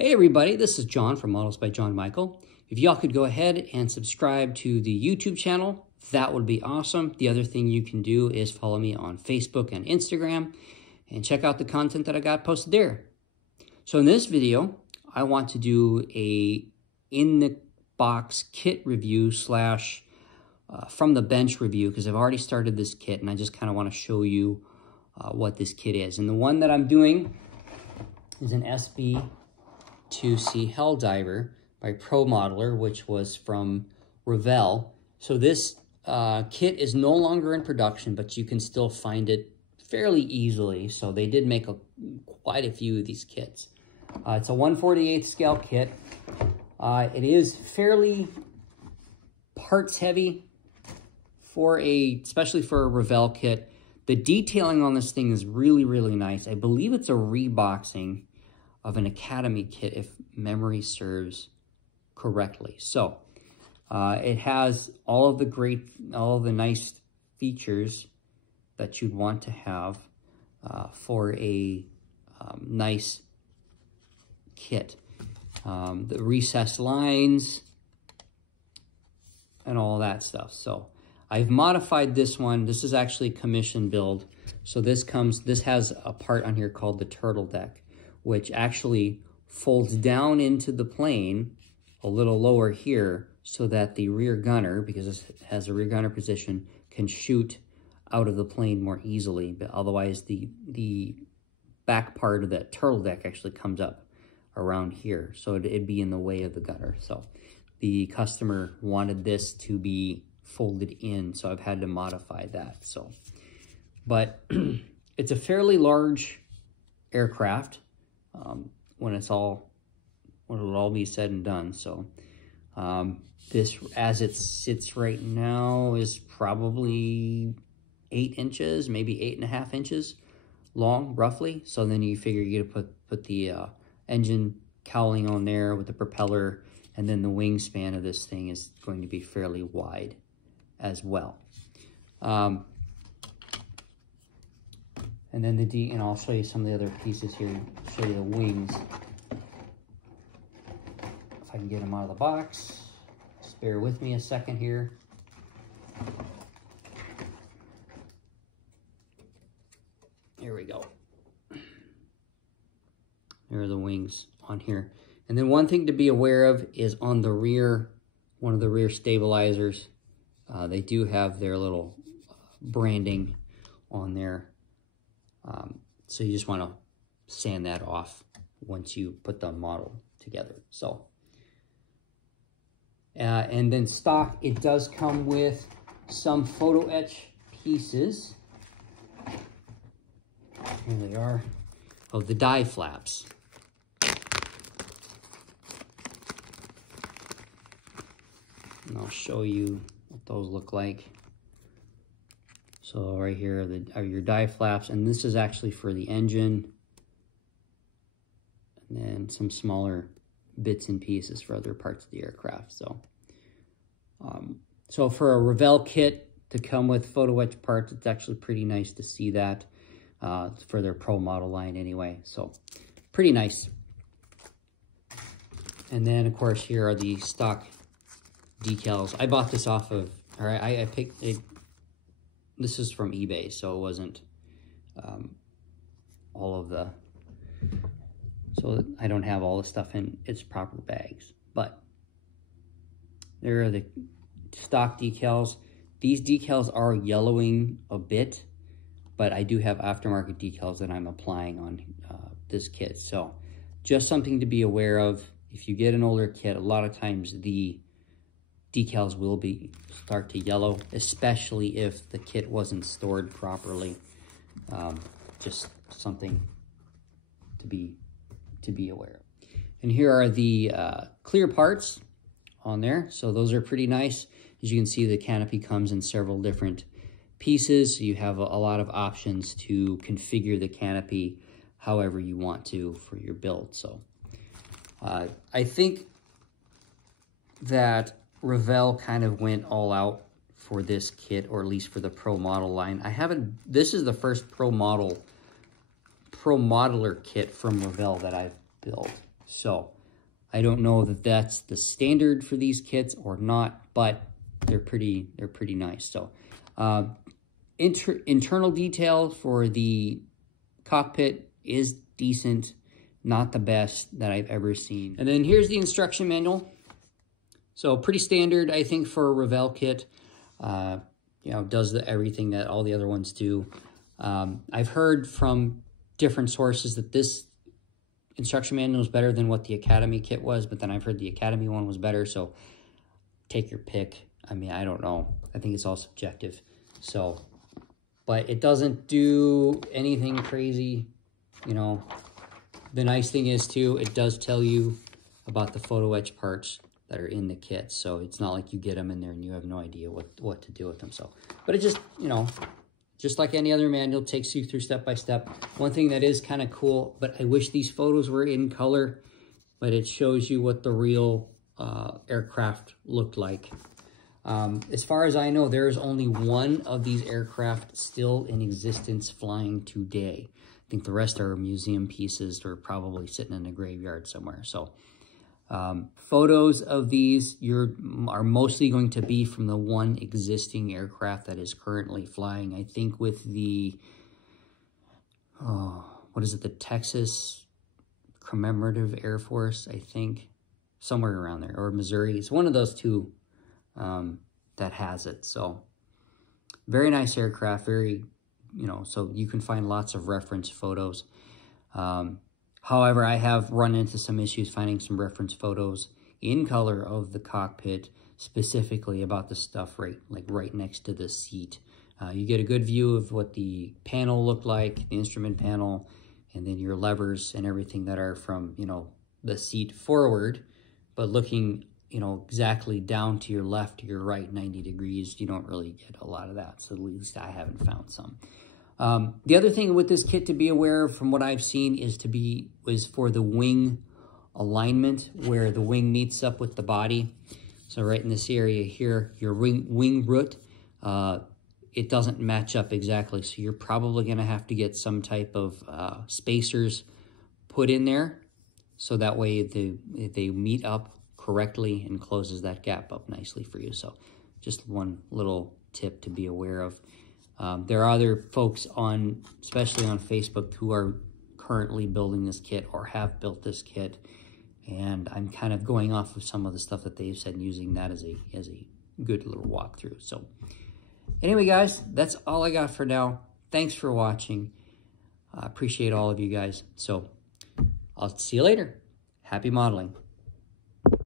Hey everybody, this is John from Models by John Michael. If y'all could go ahead and subscribe to the YouTube channel, that would be awesome. The other thing you can do is follow me on Facebook and Instagram and check out the content that I got posted there. So in this video, I want to do a in-the-box kit review slash from the bench review because I've already started this kit and I just kind of want to show you what this kit is. And the one that I'm doing is an SB2C Helldiver by Pro Modeler, which was from Revell. So this kit is no longer in production, but you can still find it fairly easily. So they did make quite a few of these kits. It's a 1/48 scale kit. It is fairly parts heavy especially for a Revell kit. The detailing on this thing is really, really nice. I believe it's a reboxing of an Academy kit, if memory serves correctly. So it has all of the nice features that you'd want to have for a nice kit. The recessed lines and all that stuff. So I've modified this one. This is actually commission build. So this has a part on here called the turtle deck, which actually folds down into the plane a little lower here so that the rear gunner, because this has a rear gunner position, can shoot out of the plane more easily. But otherwise, the back part of that turtle deck actually comes up around here. So it'd be in the way of the gunner. So the customer wanted this to be folded in, so I've had to modify that. So, but it's a fairly large aircraft when it'll all be said and done. So this, as it sits right now, is probably 8 inches, maybe 8.5 inches long, roughly. So then you figure you get to put the engine cowling on there with the propeller, and then the wingspan of this thing is going to be fairly wide as well. And then and I'll show you some of the other pieces here, show you the wings. If I can get them out of the box, just bear with me a second here. Here we go. There are the wings on here. And then one thing to be aware of is on the rear, one of the rear stabilizers, they do have their little branding on there. So you just want to sand that off once you put the model together. So, and then stock, it does come with some photo etch pieces. Here they are, of the die flaps. And I'll show you what those look like. So right here are your die flaps, and this is actually for the engine, and then some smaller bits and pieces for other parts of the aircraft. So, so for a Revell kit to come with photo etch parts, it's actually pretty nice to see that for their Pro model line anyway. So pretty nice. And then of course here are the stock decals. I bought this off of, or I picked it. This is from eBay, so it wasn't all of the, so I don't have all the stuff in its proper bags. But there are the stock decals. These decals are yellowing a bit, but I do have aftermarket decals that I'm applying on this kit. So just something to be aware of. If you get an older kit, a lot of times the decals will start to yellow, especially if the kit wasn't stored properly. Just something to be aware of. And here are the clear parts on there. So those are pretty nice. As you can see, the canopy comes in several different pieces. So you have a lot of options to configure the canopy however you want to for your build. So I think that Revell kind of went all out for this kit, or at least for the Pro model line. This is the first Pro modeler kit from Revell that I've built. So I don't know that that's the standard for these kits or not, but they're pretty nice. So internal detail for the cockpit is decent, not the best that I've ever seen. And then here's the instruction manual. So pretty standard, I think, for a Revell kit. You know, does everything that all the other ones do. I've heard from different sources that this instruction manual is better than what the Academy kit was, but then I've heard the Academy one was better, so take your pick. I mean, I don't know. I think it's all subjective. So, but it doesn't do anything crazy, you know. The nice thing is, too, it does tell you about the photo etch parts that are in the kit. So it's not like you get them in there and you have no idea what to do with them. So, but it just, you know, just like any other manual, takes you through step by step. One thing that is kind of cool, but I wish these photos were in color, but it shows you what the real aircraft looked like. As far as I know, there is only one of these aircraft still in existence flying today. I think the rest are museum pieces or probably sitting in a graveyard somewhere. So photos of these are mostly going to be from the one existing aircraft that is currently flying. I think with the, what is it, the Texas Commemorative Air Force, I think, somewhere around there, or Missouri. It's one of those two that has it. So very nice aircraft, very, you know, so you can find lots of reference photos. However, I have run into some issues finding some reference photos in color of the cockpit, specifically about the stuff right next to the seat. You get a good view of what the panel looked like, the instrument panel, and then your levers and everything that are from, you know, the seat forward, but looking, you know, exactly down to your left, to your right, 90 degrees, you don't really get a lot of that. So at least I haven't found some. The other thing with this kit to be aware of, from what I've seen, is for the wing alignment, where the wing meets up with the body. So right in this area here, your wing root, it doesn't match up exactly. So you're probably going to have to get some type of spacers put in there, so that way they meet up correctly and closes that gap up nicely for you. So just one little tip to be aware of. There are other folks especially on Facebook, who are currently building this kit or have built this kit, and I'm kind of going off of some of the stuff that they've said and using that as a good little walkthrough. So anyway, guys, that's all I got for now. Thanks for watching. I appreciate all of you guys. So I'll see you later. Happy modeling.